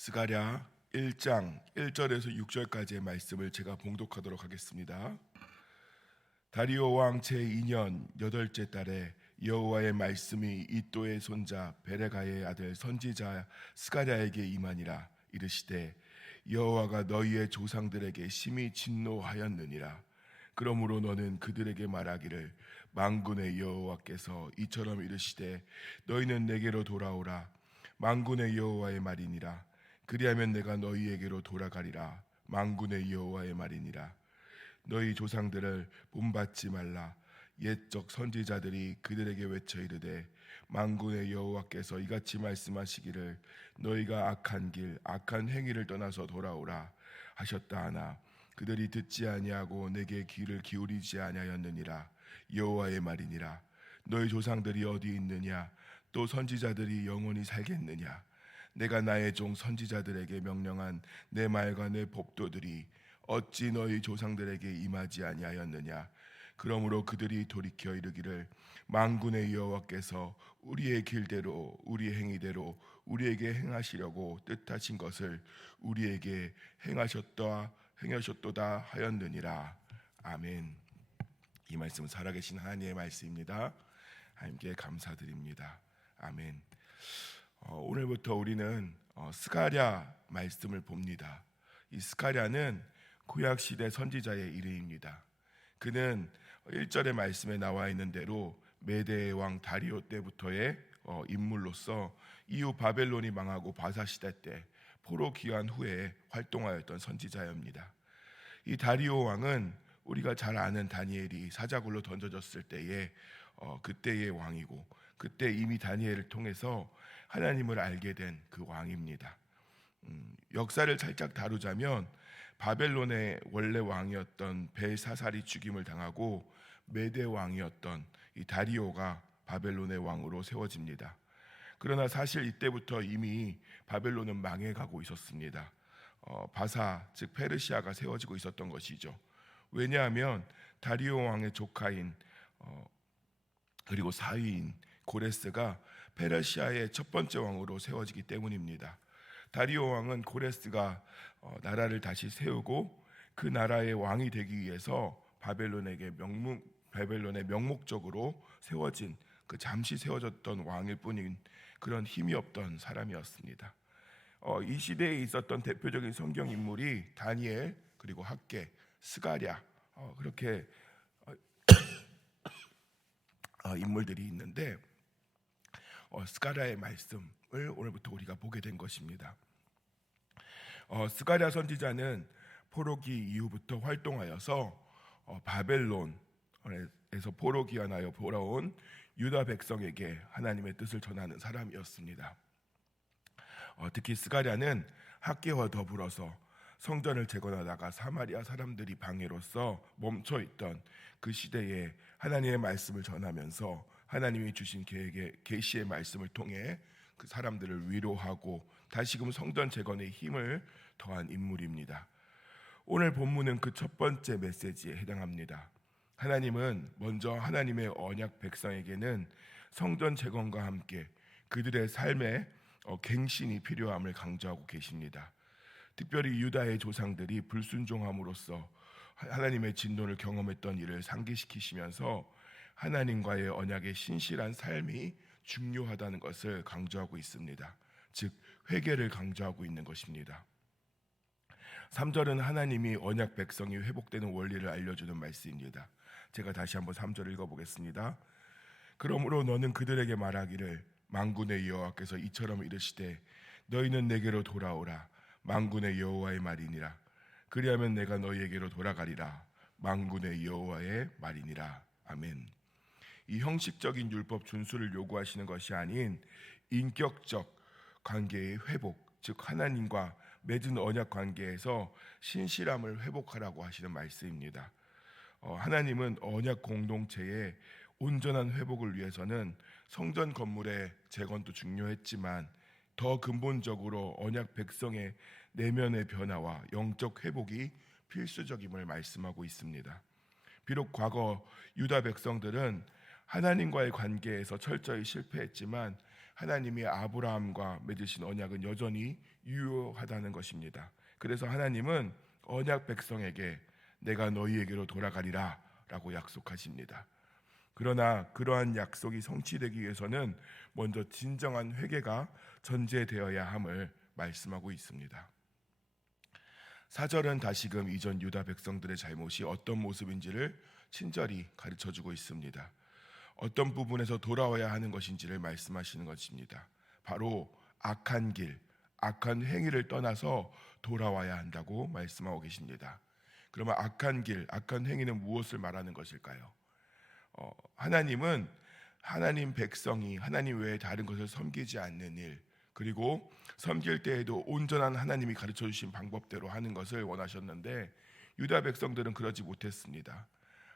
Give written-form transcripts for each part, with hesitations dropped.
스가랴 1장 1절에서 6절까지의 말씀을 제가 봉독하도록 하겠습니다. 다리오 왕 제2년 8째 달에 여호와의 말씀이 이또의 손자 베레가의 아들 선지자 스가랴에게 임하니라. 이르시되 여호와가 너희의 조상들에게 심히 진노하였느니라. 그러므로 너는 그들에게 말하기를 만군의 여호와께서 이처럼 이르시되 너희는 내게로 돌아오라. 만군의 여호와의 말이니라. 그리하면 내가 너희에게로 돌아가리라. 만군의 여호와의 말이니라. 너희 조상들을 본받지 말라. 옛적 선지자들이 그들에게 외쳐 이르되 만군의 여호와께서 이같이 말씀하시기를 너희가 악한 길 악한 행위를 떠나서 돌아오라 하셨다 하나 그들이 듣지 아니하고 내게 귀를 기울이지 아니하였느니라. 여호와의 말이니라. 너희 조상들이 어디 있느냐? 또 선지자들이 영원히 살겠느냐? 내가 나의 종 선지자들에게 명령한 내 말과 내 법도들이 어찌 너희 조상들에게 임하지 아니하였느냐? 그러므로 그들이 돌이켜 이르기를 만군의 여호와께서 우리의 길대로 우리 행위대로 우리에게 행하시려고 뜻하신 것을 우리에게 행하셨도다 하였느니라. 아멘. 이 말씀은 살아계신 하나님의 말씀입니다. 하나님께 감사드립니다. 아멘. 오늘부터 우리는 스가랴 말씀을 봅니다. 이 스가랴는 구약시대 선지자의 이름입니다. 그는 1절의 말씀에 나와 있는 대로 메대의 왕 다리오 때부터의 인물로서 이후 바벨론이 망하고 바사시대 때 포로 귀환 후에 활동하였던 선지자입니다. 이 다리오 왕은 우리가 잘 아는 다니엘이 사자굴로 던져졌을 때에 그때의 왕이고 그때 이미 다니엘을 통해서 하나님을 알게 된 그 왕입니다. 역사를 살짝 다루자면 바벨론의 원래 왕이었던 벨사살이 죽임을 당하고 메대 왕이었던 이 다리오가 바벨론의 왕으로 세워집니다. 그러나 사실 이때부터 이미 바벨론은 망해가고 있었습니다. 바사 즉 페르시아가 세워지고 있었던 것이죠. 왜냐하면 다리오 왕의 조카인 그리고 사위인 고레스가 페르시아의 첫 번째 왕으로 세워지기 때문입니다. 다리오 왕은 고레스가 나라를 다시 세우고 그 나라의 왕이 되기 위해서 바벨론의 명목적으로 세워진 그 잠시 세워졌던 왕일 뿐인 그런 힘이 없던 사람이었습니다. 이 시대에 있었던 대표적인 성경 인물이 다니엘 그리고 학개, 스가랴 그렇게 인물들이 있는데 스가랴의 말씀을 오늘부터 우리가 보게 된 것입니다. 스가랴 선지자는 포로기 이후부터 활동하여서 바벨론에서 포로 귀환하여 돌아온 유다 백성에게 하나님의 뜻을 전하는 사람이었습니다. 특히 스가랴는 학개와 더불어서 성전을 재건하다가 사마리아 사람들이 방해로서 멈춰있던 그 시대에 하나님의 말씀을 전하면서 하나님이 주신 계시의 말씀을 통해 그 사람들을 위로하고 다시금 성전 재건의 힘을 더한 인물입니다. 오늘 본문은 그 첫 번째 메시지에 해당합니다. 하나님은 먼저 하나님의 언약 백성에게는 성전 재건과 함께 그들의 삶에 갱신이 필요함을 강조하고 계십니다. 특별히 유다의 조상들이 불순종함으로써 하나님의 진노를 경험했던 일을 상기시키시면서 하나님과의 언약의 신실한 삶이 중요하다는 것을 강조하고 있습니다. 즉 회개를 강조하고 있는 것입니다. 3절은 하나님이 언약 백성이 회복되는 원리를 알려주는 말씀입니다. 제가 다시 한번 3절 읽어보겠습니다. 그러므로 너는 그들에게 말하기를 만군의 여호와께서 이처럼 이르시되 너희는 내게로 돌아오라. 만군의 여호와의 말이니라. 그리하면 내가 너희에게로 돌아가리라. 만군의 여호와의 말이니라. 아멘. 이 형식적인 율법 준수를 요구하시는 것이 아닌 인격적 관계의 회복, 즉 하나님과 맺은 언약 관계에서 신실함을 회복하라고 하시는 말씀입니다. 하나님은 언약 공동체의 온전한 회복을 위해서는 성전 건물의 재건도 중요했지만 더 근본적으로 언약 백성의 내면의 변화와 영적 회복이 필수적임을 말씀하고 있습니다. 비록 과거 유다 백성들은 하나님과의 관계에서 철저히 실패했지만 하나님이 아브라함과 맺으신 언약은 여전히 유효하다는 것입니다. 그래서 하나님은 언약 백성에게 내가 너희에게로 돌아가리라 라고 약속하십니다. 그러나 그러한 약속이 성취되기 위해서는 먼저 진정한 회개가 전제되어야 함을 말씀하고 있습니다. 4절은 다시금 이전 유다 백성들의 잘못이 어떤 모습인지를 친절히 가르쳐주고 있습니다. 어떤 부분에서 돌아와야 하는 것인지를 말씀하시는 것입니다. 바로 악한 길, 악한 행위를 떠나서 돌아와야 한다고 말씀하고 계십니다. 그러면 악한 길, 악한 행위는 무엇을 말하는 것일까요? 하나님은 하나님 백성이 하나님 외에 다른 것을 섬기지 않는 일, 그리고 섬길 때에도 온전한 하나님이 가르쳐 주신 방법대로 하는 것을 원하셨는데 유다 백성들은 그러지 못했습니다.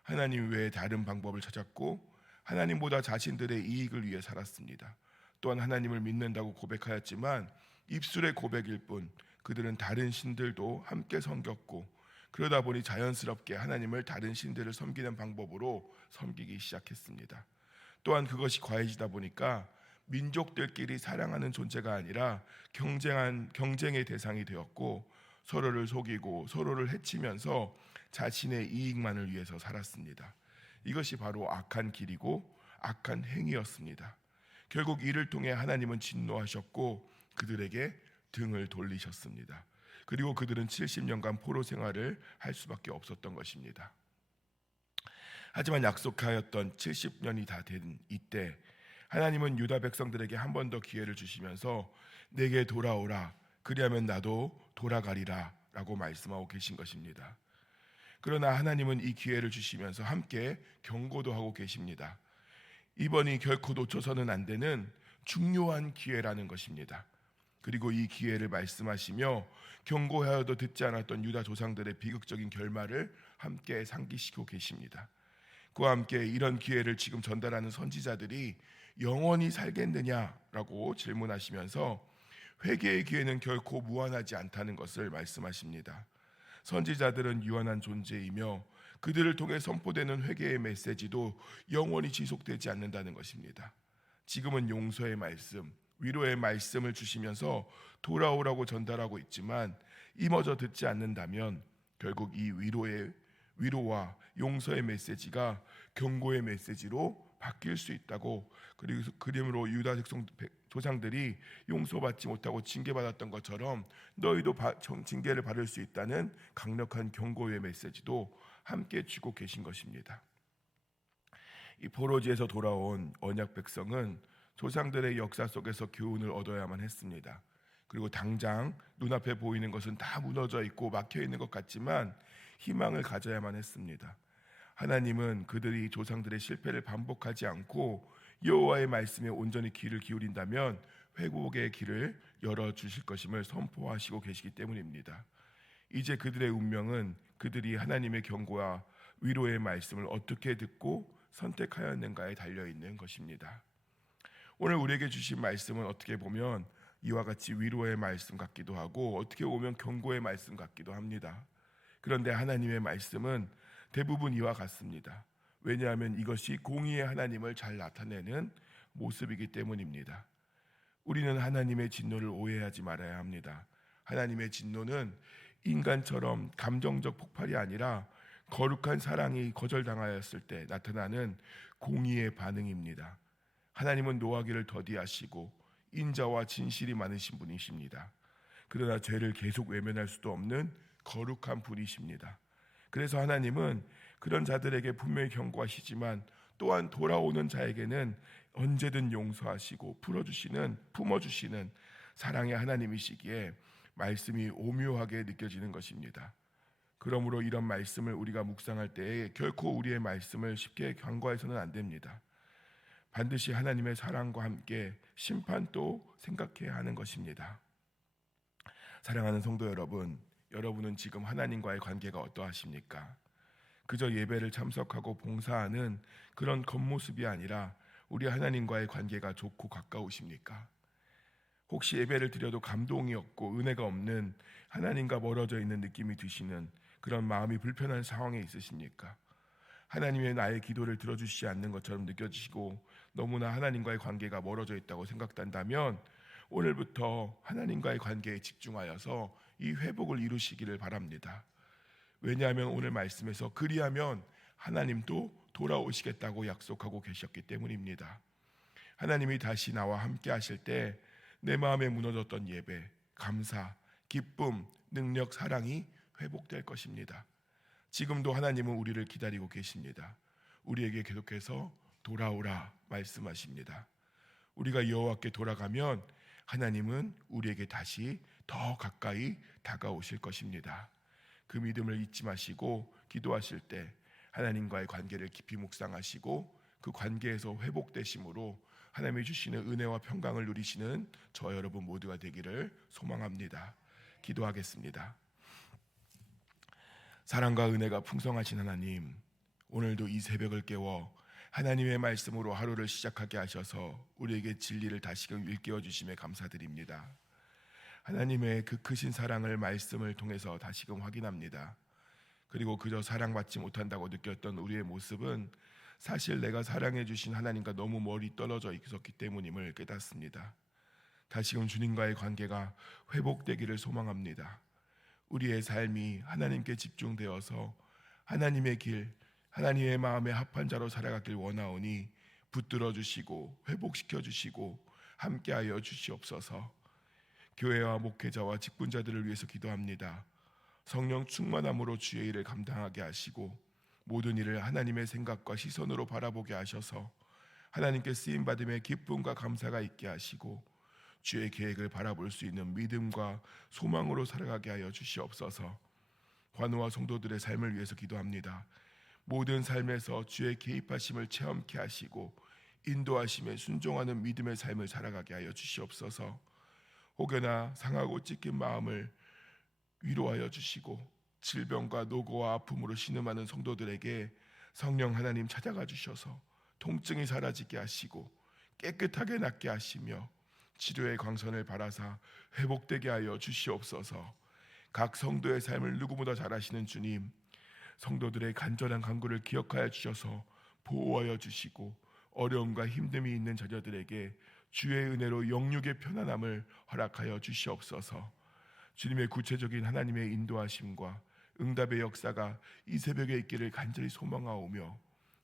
하나님 외에 다른 방법을 찾았고 하나님보다 자신들의 이익을 위해 살았습니다. 또한 하나님을 믿는다고 고백하였지만 입술의 고백일 뿐 그들은 다른 신들도 함께 섬겼고, 그러다 보니 자연스럽게 하나님을 다른 신들을 섬기는 방법으로 섬기기 시작했습니다. 또한 그것이 과해지다 보니까 민족들끼리 사랑하는 존재가 아니라 경쟁의 대상이 되었고, 서로를 속이고 서로를 해치면서 자신의 이익만을 위해서 살았습니다. 이것이 바로 악한 길이고 악한 행위였습니다. 결국 이를 통해 하나님은 진노하셨고 그들에게 등을 돌리셨습니다. 그리고 그들은 70년간 포로 생활을 할 수밖에 없었던 것입니다. 하지만 약속하였던 70년이 다 된 이때 하나님은 유다 백성들에게 한 번 더 기회를 주시면서 내게 돌아오라, 그리하면 나도 돌아가리라 라고 말씀하고 계신 것입니다. 그러나 하나님은 이 기회를 주시면서 함께 경고도 하고 계십니다. 이번이 결코 놓쳐서는 안 되는 중요한 기회라는 것입니다. 그리고 이 기회를 말씀하시며 경고하여도 듣지 않았던 유다 조상들의 비극적인 결말을 함께 상기시키고 계십니다. 그와 함께 이런 기회를 지금 전달하는 선지자들이 영원히 살겠느냐라고 질문하시면서 회개의 기회는 결코 무한하지 않다는 것을 말씀하십니다. 선지자들은 유한한 존재이며 그들을 통해 선포되는 회개의 메시지도 영원히 지속되지 않는다는 것입니다. 지금은 용서의 말씀, 위로의 말씀을 주시면서 돌아오라고 전달하고 있지만 이마저 듣지 않는다면 결국 이 위로와 용서의 메시지가 경고의 메시지로 바뀔 수 있다고, 그러므로 유다 조상들이 용서받지 못하고 징계받았던 것처럼 너희도 징계를 받을 수 있다는 강력한 경고의 메시지도 함께 주고 계신 것입니다. 이 포로지에서 돌아온 언약 백성은 조상들의 역사 속에서 교훈을 얻어야만 했습니다. 그리고 당장 눈앞에 보이는 것은 다 무너져 있고 막혀 있는 것 같지만 희망을 가져야만 했습니다. 하나님은 그들이 조상들의 실패를 반복하지 않고 여호와의 말씀에 온전히 귀를 기울인다면 회복의 길을 열어주실 것임을 선포하시고 계시기 때문입니다. 이제 그들의 운명은 그들이 하나님의 경고와 위로의 말씀을 어떻게 듣고 선택하였는가에 달려있는 것입니다. 오늘 우리에게 주신 말씀은 어떻게 보면 이와 같이 위로의 말씀 같기도 하고 어떻게 보면 경고의 말씀 같기도 합니다. 그런데 하나님의 말씀은 대부분 이와 같습니다. 왜냐하면 이것이 공의의 하나님을 잘 나타내는 모습이기 때문입니다. 우리는 하나님의 진노를 오해하지 말아야 합니다. 하나님의 진노는 인간처럼 감정적 폭발이 아니라 거룩한 사랑이 거절당하였을 때 나타나는 공의의 반응입니다. 하나님은 노하기를 더디하시고 인자와 진실이 많으신 분이십니다. 그러나 죄를 계속 외면할 수도 없는 거룩한 분이십니다. 그래서 하나님은 그런 자들에게 분명히 경고하시지만 또한 돌아오는 자에게는 언제든 용서하시고 품어주시는 사랑의 하나님이시기에 말씀이 오묘하게 느껴지는 것입니다. 그러므로 이런 말씀을 우리가 묵상할 때에 결코 우리의 말씀을 쉽게 간과해서는 안 됩니다. 반드시 하나님의 사랑과 함께 심판도 생각해야 하는 것입니다. 사랑하는 성도 여러분, 여러분은 지금 하나님과의 관계가 어떠하십니까? 그저 예배를 참석하고 봉사하는 그런 겉모습이 아니라 우리 하나님과의 관계가 좋고 가까우십니까? 혹시 예배를 드려도 감동이 없고 은혜가 없는, 하나님과 멀어져 있는 느낌이 드시는 그런 마음이 불편한 상황에 있으십니까? 하나님의 나의 기도를 들어주시지 않는 것처럼 느껴지시고 너무나 하나님과의 관계가 멀어져 있다고 생각된다면 오늘부터 하나님과의 관계에 집중하여서 이 회복을 이루시기를 바랍니다. 왜냐하면 오늘 말씀에서 그리하면 하나님도 돌아오시겠다고 약속하고 계셨기 때문입니다. 하나님이 다시 나와 함께 하실 때 내 마음에 무너졌던 예배, 감사, 기쁨, 능력, 사랑이 회복될 것입니다. 지금도 하나님은 우리를 기다리고 계십니다. 우리에게 계속해서 돌아오라 말씀하십니다. 우리가 여호와께 돌아가면 하나님은 우리에게 다시 더 가까이 다가오실 것입니다. 그 믿음을 잊지 마시고 기도하실 때 하나님과의 관계를 깊이 묵상하시고 그 관계에서 회복되심으로 하나님이 주시는 은혜와 평강을 누리시는 저 여러분 모두가 되기를 소망합니다. 기도하겠습니다. 사랑과 은혜가 풍성하신 하나님, 오늘도 이 새벽을 깨워 하나님의 말씀으로 하루를 시작하게 하셔서 우리에게 진리를 다시금 일깨워 주심에 감사드립니다. 하나님의 그 크신 사랑을 말씀을 통해서 다시금 확인합니다. 그리고 그저 사랑받지 못한다고 느꼈던 우리의 모습은 사실 내가 사랑해 주신 하나님과 너무 멀리 떨어져 있었기 때문임을 깨닫습니다. 다시금 주님과의 관계가 회복되기를 소망합니다. 우리의 삶이 하나님께 집중되어서 하나님의 길, 하나님의 마음에 합한 자로 살아가길 원하오니 붙들어 주시고 회복시켜 주시고 함께하여 주시옵소서. 교회와 목회자와 직분자들을 위해서 기도합니다. 성령 충만함으로 주의 일을 감당하게 하시고 모든 일을 하나님의 생각과 시선으로 바라보게 하셔서 하나님께 쓰임받음의 기쁨과 감사가 있게 하시고 주의 계획을 바라볼 수 있는 믿음과 소망으로 살아가게 하여 주시옵소서. 관우와 성도들의 삶을 위해서 기도합니다. 모든 삶에서 주의 개입하심을 체험케 하시고 인도하심에 순종하는 믿음의 삶을 살아가게 하여 주시옵소서. 혹여나 상하고 찢긴 마음을 위로하여 주시고 질병과 노고와 아픔으로 신음하는 성도들에게 성령 하나님 찾아가 주셔서 통증이 사라지게 하시고 깨끗하게 낫게 하시며 치료의 광선을 바라사 회복되게 하여 주시옵소서. 각 성도의 삶을 누구보다 잘 아시는 주님, 성도들의 간절한 간구를 기억하여 주셔서 보호하여 주시고 어려움과 힘듦이 있는 자녀들에게 주의 은혜로 영육의 편안함을 허락하여 주시옵소서. 주님의 구체적인 하나님의 인도하심과 응답의 역사가 이 새벽에 있기를 간절히 소망하오며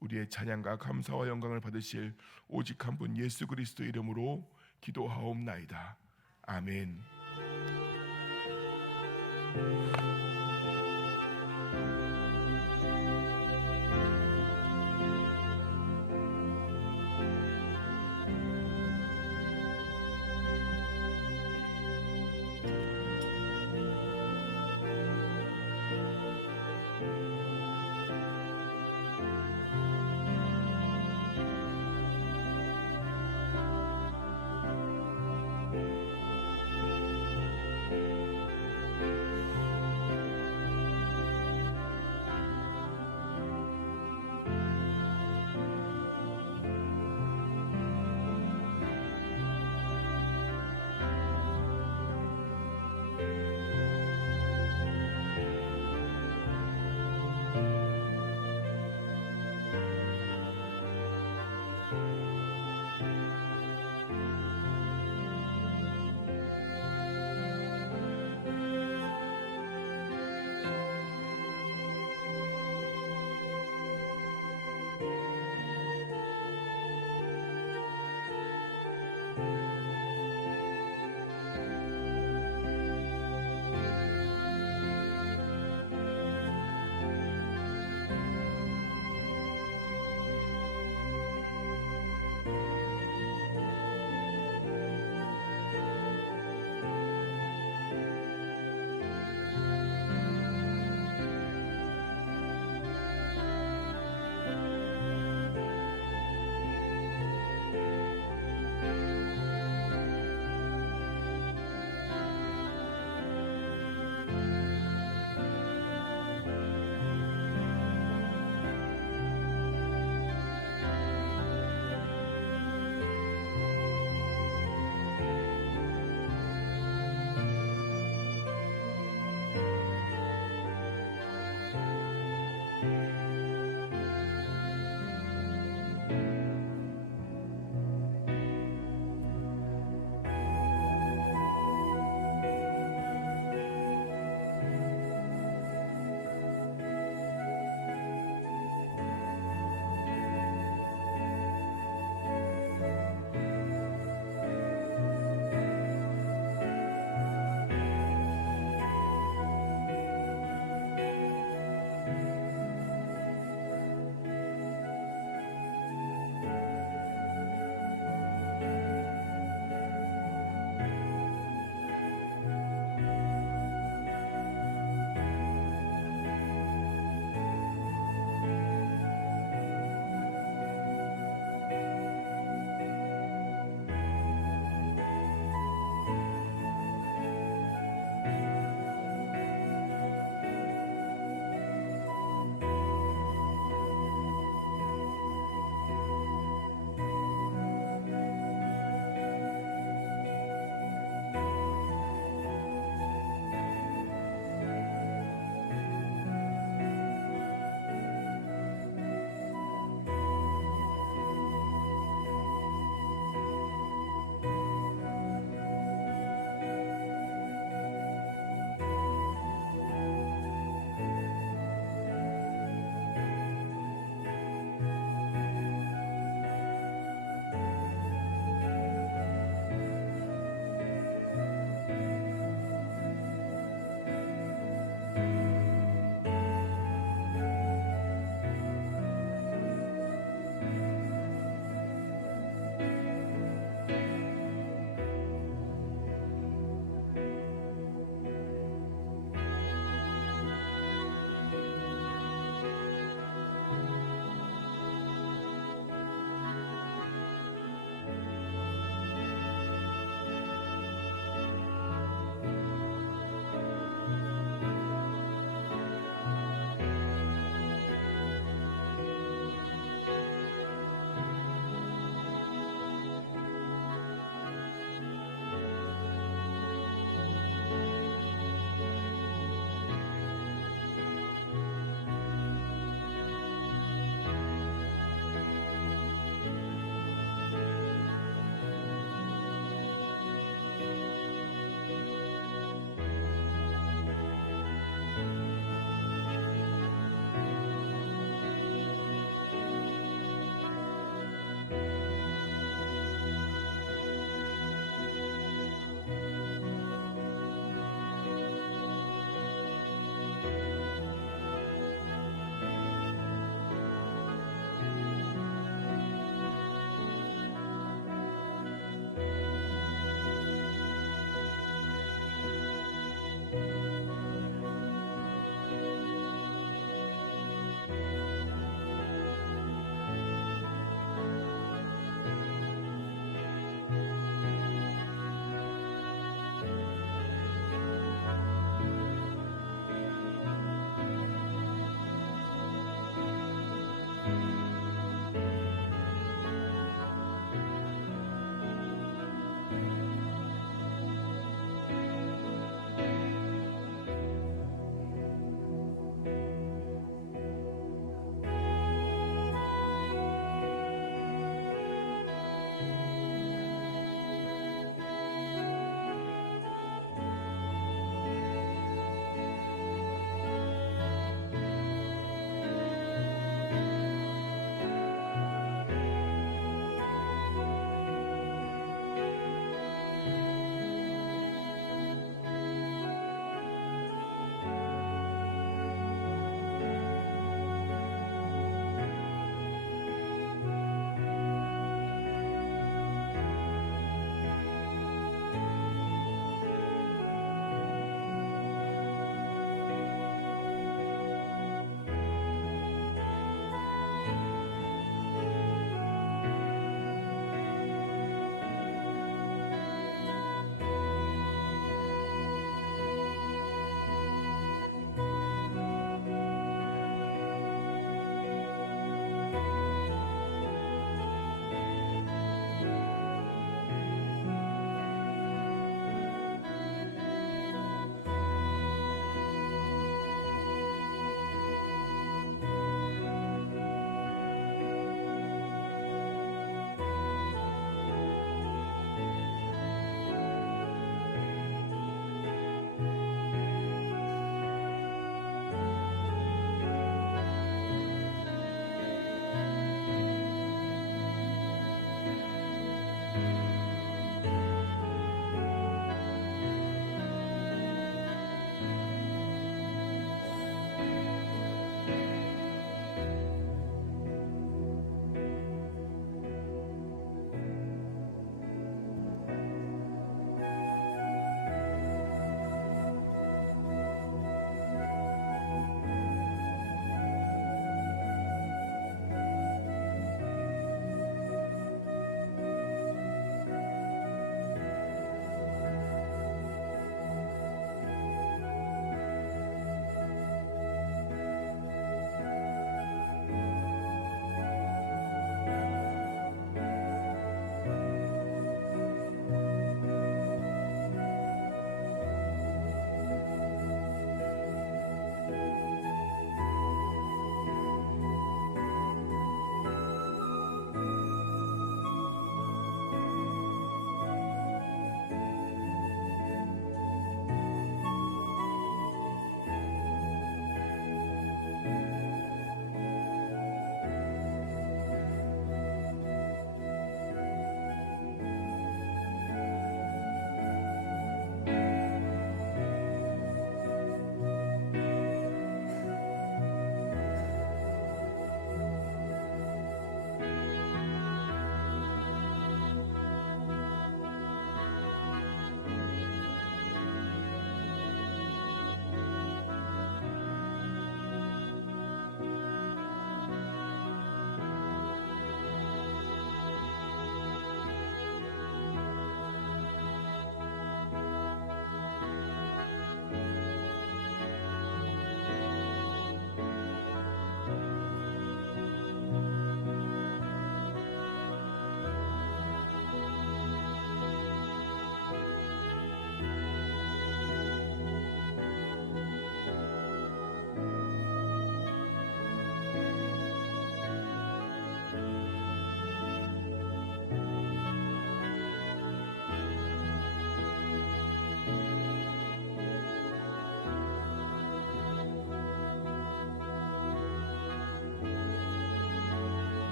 우리의 찬양과 감사와 영광을 받으실 오직 한 분 예수 그리스도 이름으로 기도하옵나이다. 아멘.